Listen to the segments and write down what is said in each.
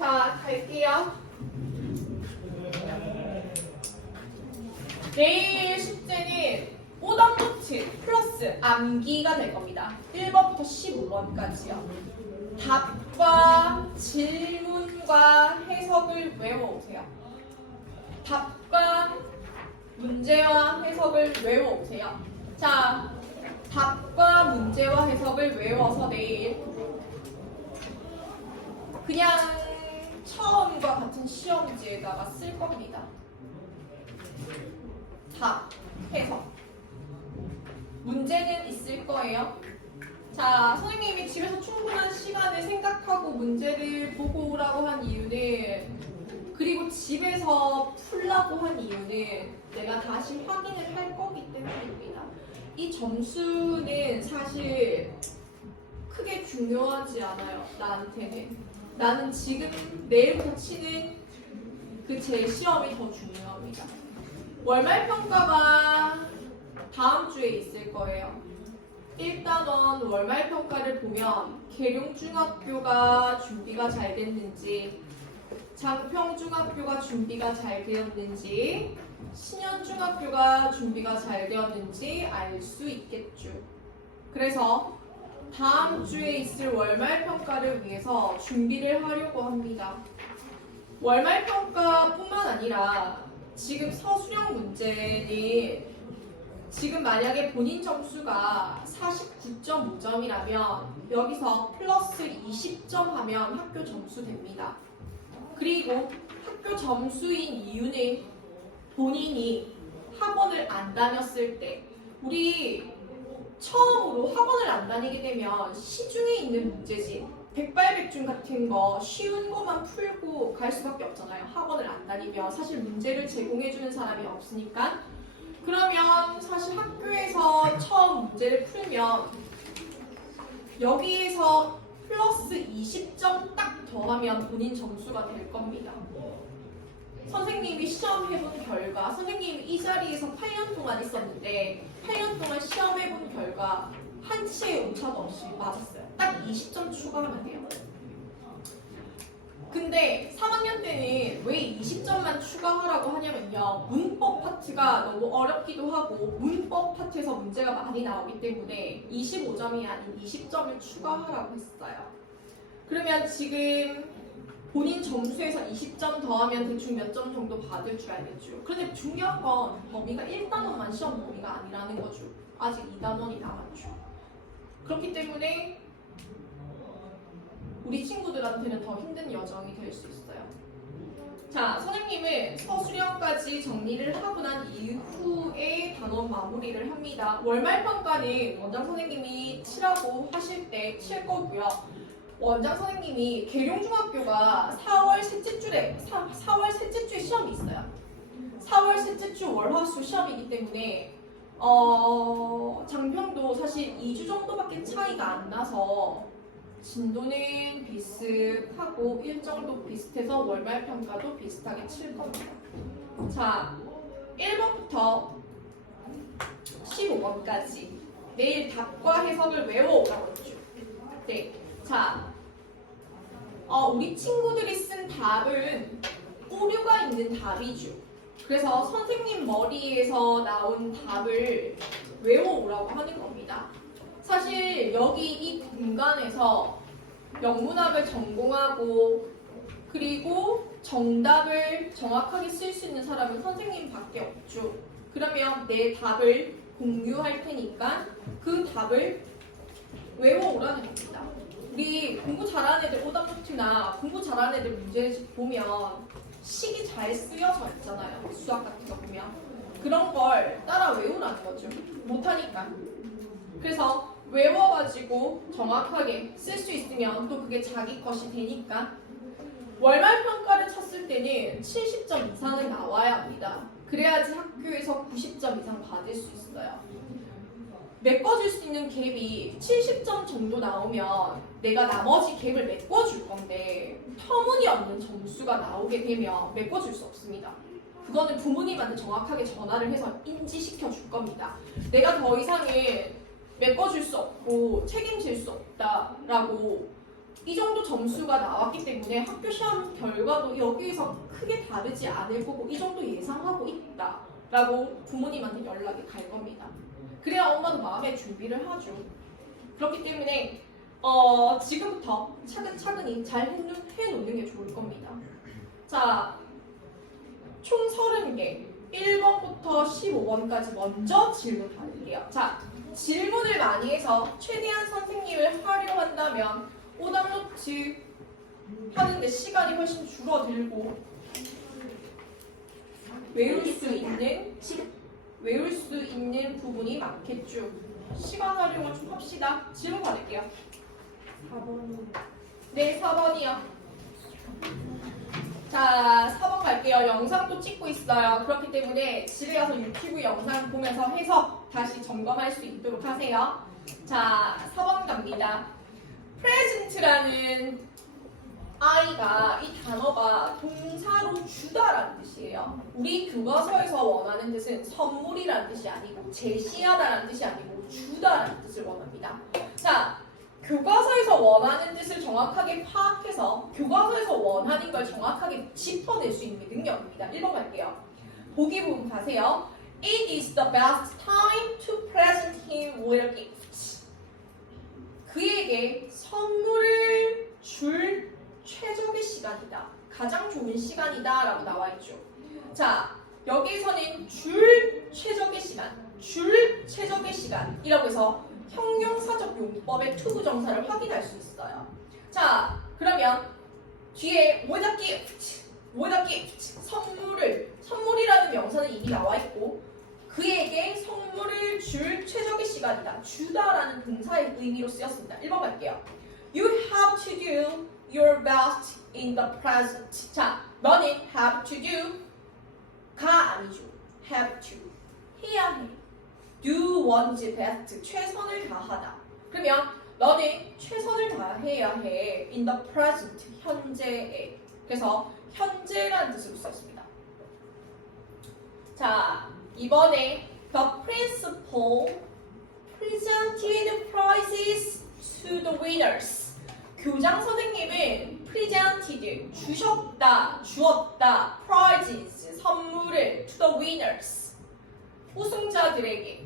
자, 갈게요. 내일 숙제는 오답노트 플러스 암기가 될 겁니다. 1번부터 15번까지요. 답과 질문과 해석을 외워오세요. 답과 문제와 해석을 외워오세요. 자, 답과 문제와 해석을 외워서 내일 그냥 처음과 같은 시험지에다가 쓸 겁니다. 답, 해석. 문제는 있을 거예요. 자, 선생님이 집에서 충분한 시간을 생각하고 문제를 보고 오라고 한 이유는, 그리고 집에서 풀라고 한 이유는 내가 다시 확인을 할 거기 때문입니다. 이 점수는 사실 크게 중요하지 않아요, 나한테는. 나는 지금 내일부터 치는 그 제 시험이 더 중요합니다. 월말평가가 다음 주에 있을 거예요. 일단은 월말평가를 보면 계룡중학교가 준비가 잘 됐는지, 장평중학교가 준비가 잘 되었는지, 신현중학교가 준비가 잘 되었는지 알 수 있겠죠. 그래서 다음 주에 있을 월말평가를 위해서 준비를 하려고 합니다. 월말평가뿐만 아니라 지금 서술형 문제는 지금 만약에 본인 점수가 49.5점이라면 여기서 플러스 20점 하면 학교 점수 됩니다. 그리고 학교 점수인 이유는 본인이 학원을 안 다녔을 때, 우리 처음으로 학원을 안 다니게 되면 시중에 있는 문제집, 백발백중 같은 거 쉬운 거만 풀고 갈 수밖에 없잖아요. 학원을 안 다니면 사실 문제를 제공해주는 사람이 없으니까. 그러면 사실 학교에서 처음 문제를 풀면 여기에서 플러스 20점 딱 더하면 본인 점수가 될 겁니다. 선생님이 시험 해본 결과, 선생님이 이 자리에서 8년 동안 있었는데 8년 동안 시험해본 결과 한 치의 오차도 없이 맞았어요. 딱 20점 추가하면 돼요. 근데 3학년 때는 왜 20점만 추가하라고 하냐면요, 문법 파트가 너무 어렵기도 하고 문법 파트에서 문제가 많이 나오기 때문에 25점이 아닌 20점을 추가하라고 했어요. 그러면 지금 본인 점수에서 20점 더하면 대충 몇 점 정도 받을 줄 알겠죠. 그런데 중요한 건 범위가 1단원만 시험 범위가 아니라는 거죠. 아직 2단원이 남았죠. 그렇기 때문에 우리 친구들한테는 더 힘든 여정이 될 수 있어요. 자, 선생님은 서술형까지 정리를 하고 난 이후에 단원 마무리를 합니다. 월말평가는 원장 선생님이 치라고 하실 때 칠 거고요. 원장 선생님이 계룡중학교가 4월 셋째 주에 시험이 있어요. 4월 셋째 주 월화수 시험이기 때문에 장평도 사실 2주 정도밖에 차이가 안 나서 진도는 비슷하고 일정도 비슷해서 월말평가도 비슷하게 칠 겁니다. 자, 1번부터 15번까지 내일 답과 해석을 외워오라고 했죠. 네. 자, 우리 친구들이 쓴 답은 오류가 있는 답이죠. 그래서 선생님 머리에서 나온 답을 외워오라고 하는 겁니다. 사실 여기 이 공간에서 영문학을 전공하고 그리고 정답을 정확하게 쓸 수 있는 사람은 선생님밖에 없죠. 그러면 내 답을 공유할 테니까 그 답을 외워오라는 겁니다. 우리 공부 잘하는 애들 오답노트나 공부 잘하는 애들 문제 보면 식이 잘 쓰여져 있잖아요. 수학 같은 거 보면 그런 걸 따라 외우라는 거죠. 못하니까. 그래서 외워가지고 정확하게 쓸 수 있으면 또 그게 자기 것이 되니까. 월말평가를 쳤을 때는 70점 이상은 나와야 합니다. 그래야지 학교에서 90점 이상 받을 수 있어요. 메꿔줄 수 있는 갭이 70점 정도 나오면 내가 나머지 갭을 메꿔줄 건데 터무니없는 점수가 나오게 되면 메꿔줄 수 없습니다. 그거는 부모님한테 정확하게 전화를 해서 인지시켜 줄 겁니다. 내가 더 이상은 메꿔줄 수 없고 책임질 수 없다라고 이 정도 점수가 나왔기 때문에 학교 시험 결과도 여기서 크게 다르지 않을 거고 이 정도 예상하고 있다라고 부모님한테 연락이 갈 겁니다. 그래야 엄마도 마음의 준비를 하죠. 그렇기 때문에 지금부터 차근차근히 잘 해놓는 게 좋을 겁니다. 자, 총 30개 1번부터 15번까지 먼저 질문 받을게요. 자, 질문을 많이 해서 최대한 선생님을 활용한다면 오답노트 하는데 시간이 훨씬 줄어들고 외울 수 있는 부분이 많겠죠. 시간 활용을 좀 합시다. 질문 받을게요. 4번이요. 네, 4번이요. 자, 4번 갈게요. 영상도 찍고 있어요. 그렇기 때문에 집에 가서 유튜브 영상 보면서 해석 다시 점검할 수 있도록 하세요. 자, 4번 갑니다. present라는 아이가 이 단어가 동사로 주다라는 뜻이에요. 우리 교과서에서 원하는 뜻은 선물이라는 뜻이 아니고 제시하다라는 뜻이 아니고 주다라는 뜻을 원합니다. 자, 교과서에서 원하는 뜻을 정확하게 파악해서 교과서에서 원하는 걸 정확하게 짚어낼 수 있는 능력입니다. 1번 갈게요. 보기 부분 가세요. It is the best time to present him with a gift. 그에게 선물을 줄 최적의 시간이다. 가장 좋은 시간이다 라고 나와 있죠. 자, 여기에서는 줄 최적의 시간이라고 해서 형용사적 용법의 투부정사를 확인할 수 있어요. 자, 그러면 뒤에 with a gift, 선물이라는 명사는 이미 나와 있고 그에게 선물을 줄 최적의 시간이다. 주다라는 동사의 의미로 쓰였습니다. 1번 갈게요. You have to do your best in the present. 자, 너는 have to do가 아니죠. have to. 해야 해. do one's best. 최선을 다하다. 그러면 너는 최선을 다해야 해. in the present. 현재에. 그래서 현재라는 뜻으로 쓰였습니다. 자, 이번에 the principal presented prizes to the winners. 교장 선생님은 presented, 주었다, prizes, 선물을 to the winners, 우승자들에게.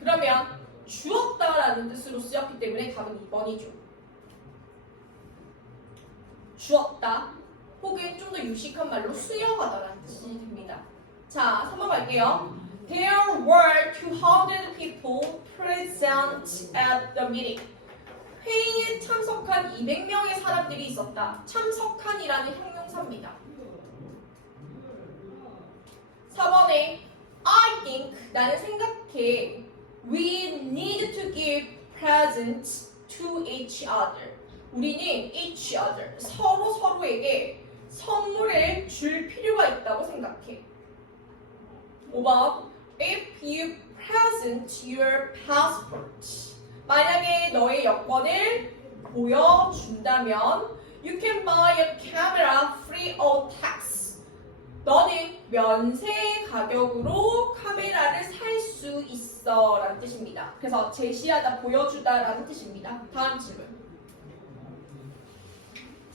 그러면 주었다라는 뜻으로 쓰였기 때문에 답은 2번이죠. 주었다, 혹은 좀 더 유식한 말로 수여하다라는 뜻이 됩니다. 자, 3번 갈게요. There were 200 people present at the meeting. 회의에 참석한 200명의 사람들이 있었다. 참석한이라는 형용사입니다. 4번에 I think, 나는 생각해. We need to give presents to each other. 우리는 each other, 서로에게 선물을 줄 필요가 있다고 생각해. 5번 If you present your passport, 만약에 너의 여권을 보여준다면 You can buy a camera free of tax. 너는 면세 가격으로 카메라를 살 수 있어 라는 뜻입니다. 그래서 제시하다, 보여주다 라는 뜻입니다. 다음 질문.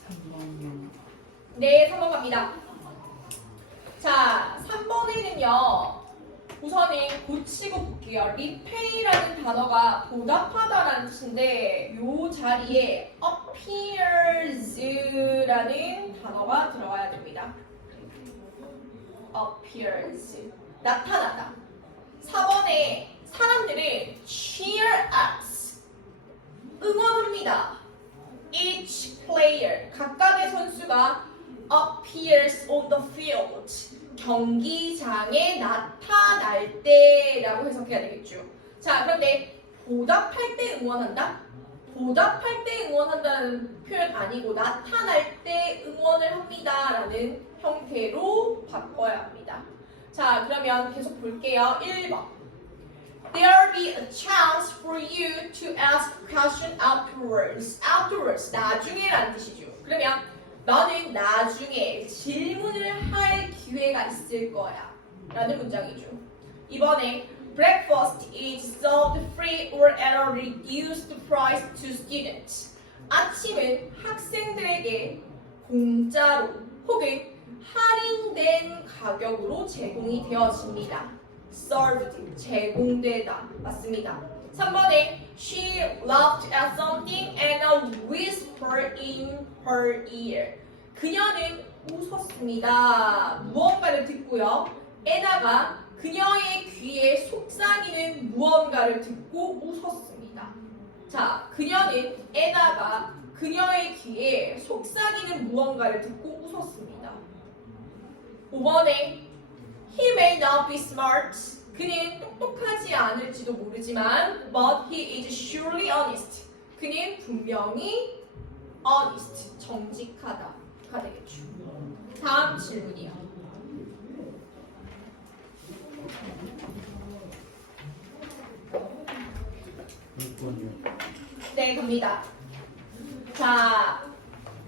3번이요. 네, 3번 갑니다. 자, 3번에는요. 우선은 고치고 볼게요. repay라는 단어가 보답하다라는 뜻인데 이 자리에 appears라는 단어가 들어가야 됩니다. appears, 나타나다. 4번에 사람들을 cheer us, 응원합니다. Each player, 각각의 선수가 appears on the field, 경기장에 나타날 때라고 해석해야 되겠죠. 자, 그런데 보답할 때 응원한다? 보답할 때 응원한다는 표현 아니고 나타날 때 응원을 합니다라는 형태로 바꿔야 합니다. 자, 그러면 계속 볼게요. 1번. There'll be a chance for you to ask question afterwards. Afterwards, 나중에라는 뜻이죠. 그러면 너는 나중에 질문을 할 기회가 있을 거야 라는 문장이죠. 이번에 breakfast is served free or at a reduced price to students. 아침은 학생들에게 공짜로 혹은 할인된 가격으로 제공이 되어집니다. served, 제공되다. 맞습니다. 3번에 she laughed at something and a whisper in her ear. 그녀는 웃었습니다. 무언가를 듣고요. 에다가 그녀의 귀에 속삭이는 무언가를 듣고 웃었습니다. 자, 그녀는 에다가 그녀의 귀에 속삭이는 무언가를 듣고 웃었습니다. 5번에 He may not be smart. 그는 똑똑하지 않을지도 모르지만 but he is surely honest. 그는 분명히 honest, 정직하다가 되겠죠. 다음 질문이요. 네, 갑니다. 자,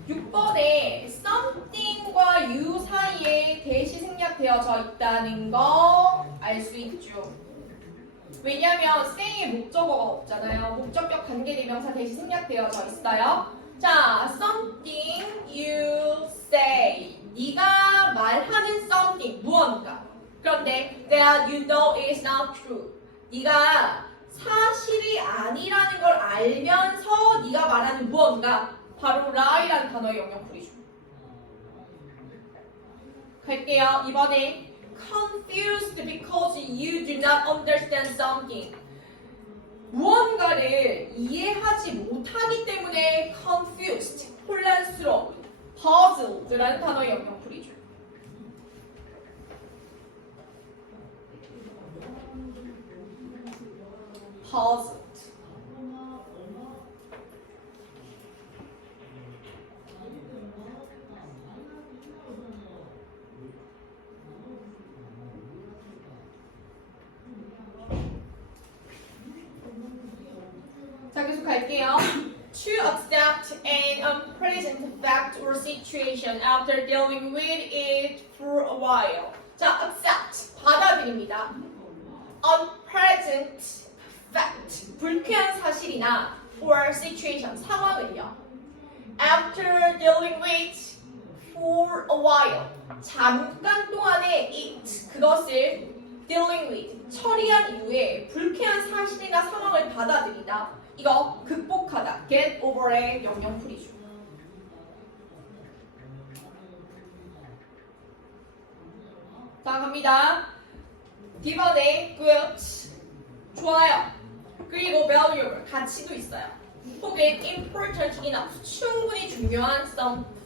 6번에 something과 you 사이에 대시 생략되어져 있다는 거 알 수 있죠. 왜냐면 say의 목적어가 없잖아요. 목적격 관계대명사 대시 생략되어져 있어요. 자, something you say. 네가 말하는 something, 무언가. 그런데 that you know is not true. 네가 사실이 아니라는 걸 알면서 네가 말하는 무언가. 바로 lie라는 단어의 영역풀이죠. 갈게요. 이번에 confused because you do not understand something. 무언가를 이해하지 못하기 때문에 confused, 혼란스러운, puzzled라는 단어의 영역풀이죠. puzzled. 자, 계속 갈게요. To accept an unpleasant fact or situation after dealing with it for a while. 자, accept, 받아들입니다. Unpleasant fact, 불쾌한 사실이나 or situation, 상황을요. After dealing with for a while, 잠깐 동안에 it, 그것을 dealing with, 처리한 이후에 불쾌한 사실이나 상황을 받아들이다. 이거 극복하다, get over의 영역풀이죠. 자, 갑니다. D번에 good, 좋아요. 그리고 valuable, 가치도 있어요. 혹은 important enough, 충분히 중요한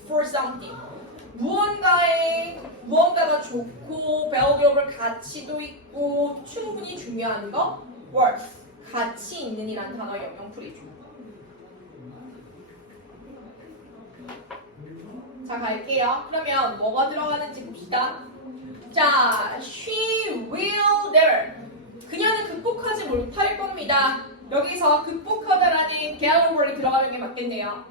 for something. 무언가가 좋고 valuable, 가치도 있고 충분히 중요한 거 worth, 가치 있는 이라는 단어의 영역풀이죠. 자, 갈게요. 그러면 뭐가 들어가는지 봅시다. 자, she will never. 그녀는 극복하지 못할 겁니다. 여기서 극복하다라는 get over이 들어가는 게 맞겠네요.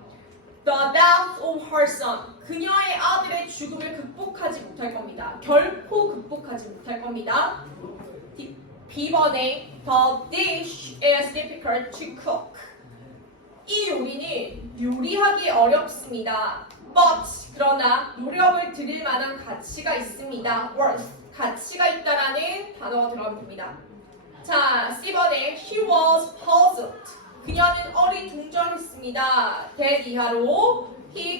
The death of her son. 그녀의 아들의 죽음을 극복하지 못할 겁니다. 결코 극복하지 못할 겁니다. B번에 the dish is difficult to cook. 이 요리는 요리하기 어렵습니다. But 그러나 노력을 들일 만한 가치가 있습니다. worth, 가치가 있다라는 단어가 들어갑니다. 자, C번에 she was puzzled. 그녀는 어리둥절했습니다. that 이하로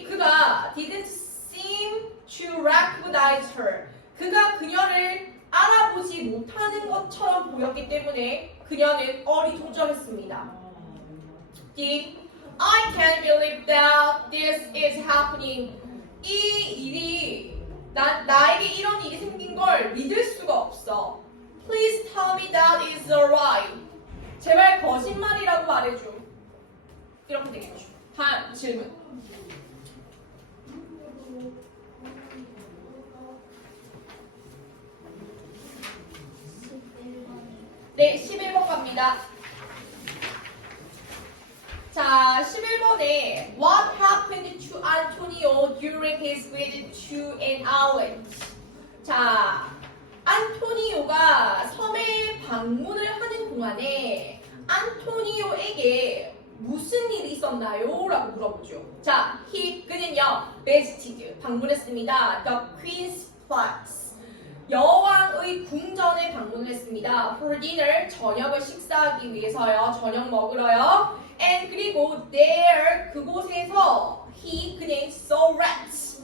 그가 didn't seem to recognize her. 그가 그녀를 알아보지 못하는 것처럼 보였기 때문에 그녀는 어리둥절했습니다. D. I can't believe that this is happening. 이 일이 나에게 이런 일이 생긴 걸 믿을 수가 없어. Please tell me that is a lie. 제발 거짓말이라고 말해줘. 이렇게 되겠죠. 다음 질문. 네, 11번 갑니다. 자, 11번에 What happened to Antonio during his visit to an island? 자, 안토니오가 섬에 방문을 하는 동안에 안토니오에게 무슨 일이 있었나요? 라고 물어보죠. 자, 그는요, visited, 방문했습니다. The Queen's Palace, 여왕의 궁전에 방문했습니다. For dinner, 저녁을 식사하기 위해서요. 저녁 먹으러요. And 그리고 there, 그곳에서 그는 saw rats,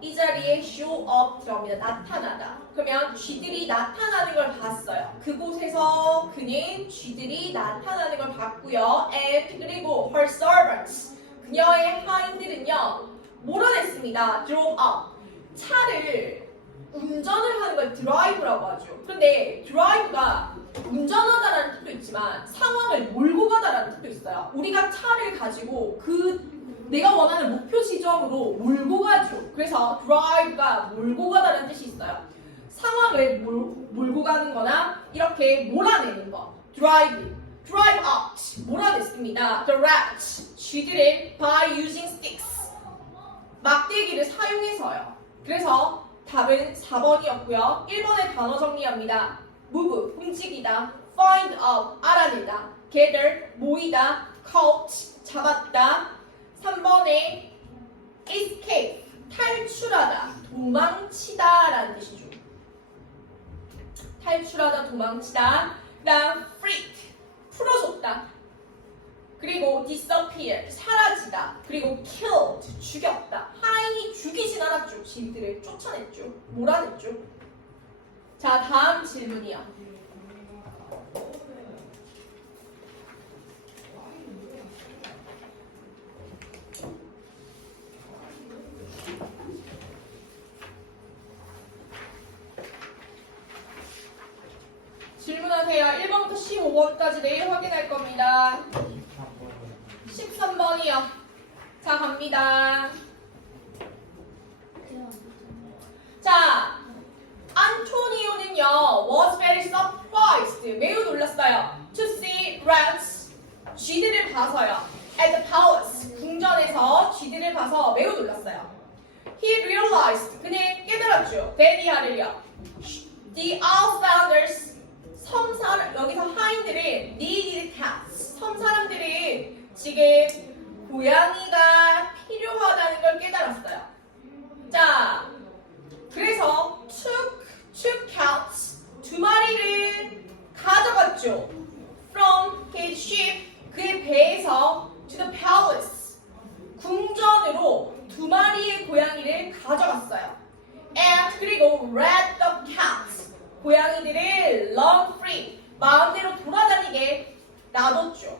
이 자리에 show up 들어갑니다. 나타나다. 그러면 쥐들이 나타나는 걸 봤어요. 그곳에서 그는 쥐들이 나타나는 걸 봤고요. And 그리고 her servants, 그녀의 하인들은요, 몰아냈습니다. drove up, 차를 운전을 하는 걸 드라이브라고 하죠. 그런데 드라이브가 운전하다라는 뜻도 있지만 상황을 몰고 가다라는 뜻도 있어요. 우리가 차를 가지고 내가 원하는 목표 지점으로 몰고 가죠. 그래서 drive가 몰고 가다라는 뜻이 있어요. 상황을 몰고 가는 거나 이렇게 몰아내는 거. drive out, 몰아냈습니다. the rats, 쥐들을 by using sticks, 막대기를 사용해서요. 그래서 답은 4번이었고요. 1번의 단어 정리합니다. move, 움직이다. find out, 알아내다. gather, 모이다. caught, 잡았다. 3번에 escape, 탈출하다, 도망치다 라는 뜻이죠. 탈출하다, 도망치다. 그 다음 freak, 풀어줬다. 그리고 disappear, 사라지다. 그리고 killed, 죽였다. 하인이 죽이진 않았죠. 쥐들을 쫓아냈죠. 몰아냈죠. 자, 다음 질문이요. 질문하세요. 1번부터 15번까지 내일 확인할 겁니다. 13번이요. 자, 갑니다. 자, 안토니오는요, was very surprised, 매우 놀랐어요. to see rats, 쥐들을 봐서요. at the palace, 궁전에서 쥐들을 봐서 매우 놀랐어요. he realized, 그는 깨달았죠. that the outsiders, 여기서 하인들은 needed cats, 섬 사람들은 지금 고양이가 필요하다는 걸 깨달았어요. 자, 그래서 took cats, 두 마리를 가져갔죠. from his ship, 그의 배에서 to the palace, 궁전으로 두 마리의 고양이를 가져갔어요. and 그리고 let the cats, 고양이들을 run free, 마음대로 돌아다니게 놔뒀죠.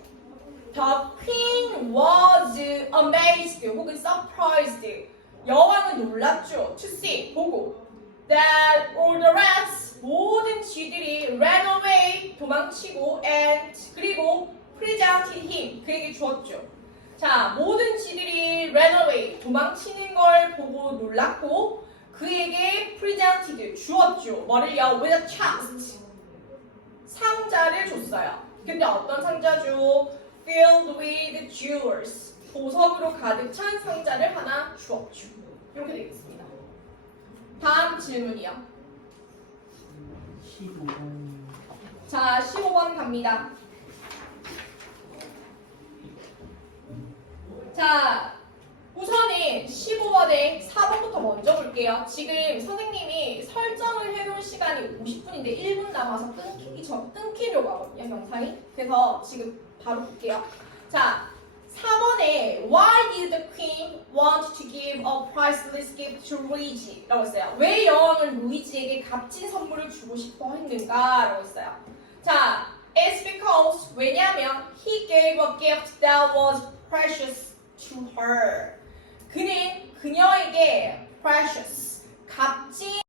The queen was amazed, 혹은 surprised, 여왕은 놀랐죠. to see, 보고 that all the rats, 모든 쥐들이 ran away, 도망치고 and 그리고 presented him, 그에게 주었죠. 자, 모든 쥐들이 ran away, 도망치는 걸 보고 놀랐고 그에게 presented, 주었죠. 뭐를요? with a chest, 상자를 줬어요. 근데 어떤 상자죠? filled with jewels, 보석으로 가득 찬 상자를 하나 주었죠. 이렇게 되겠습니다. 다음 질문이요. 15번. 자, 15번 갑니다. 자, 우선은 15번에 4번부터 먼저 볼게요. 지금 선생님이 설정을 해놓은 시간이 50분인데 1분 남아서 끊기려고 하거든요, 영상이. 그래서 지금 바로 볼게요. 자, 4번에 Why did the queen want to give a priceless gift to Luigi? 라고 했어요. 왜 여왕은 루이지에게 값진 선물을 주고 싶어 했는가? 라고 했어요. 자, it's because, 왜냐하면 he gave a gift that was precious to her. 그는 그녀에게 precious, 값진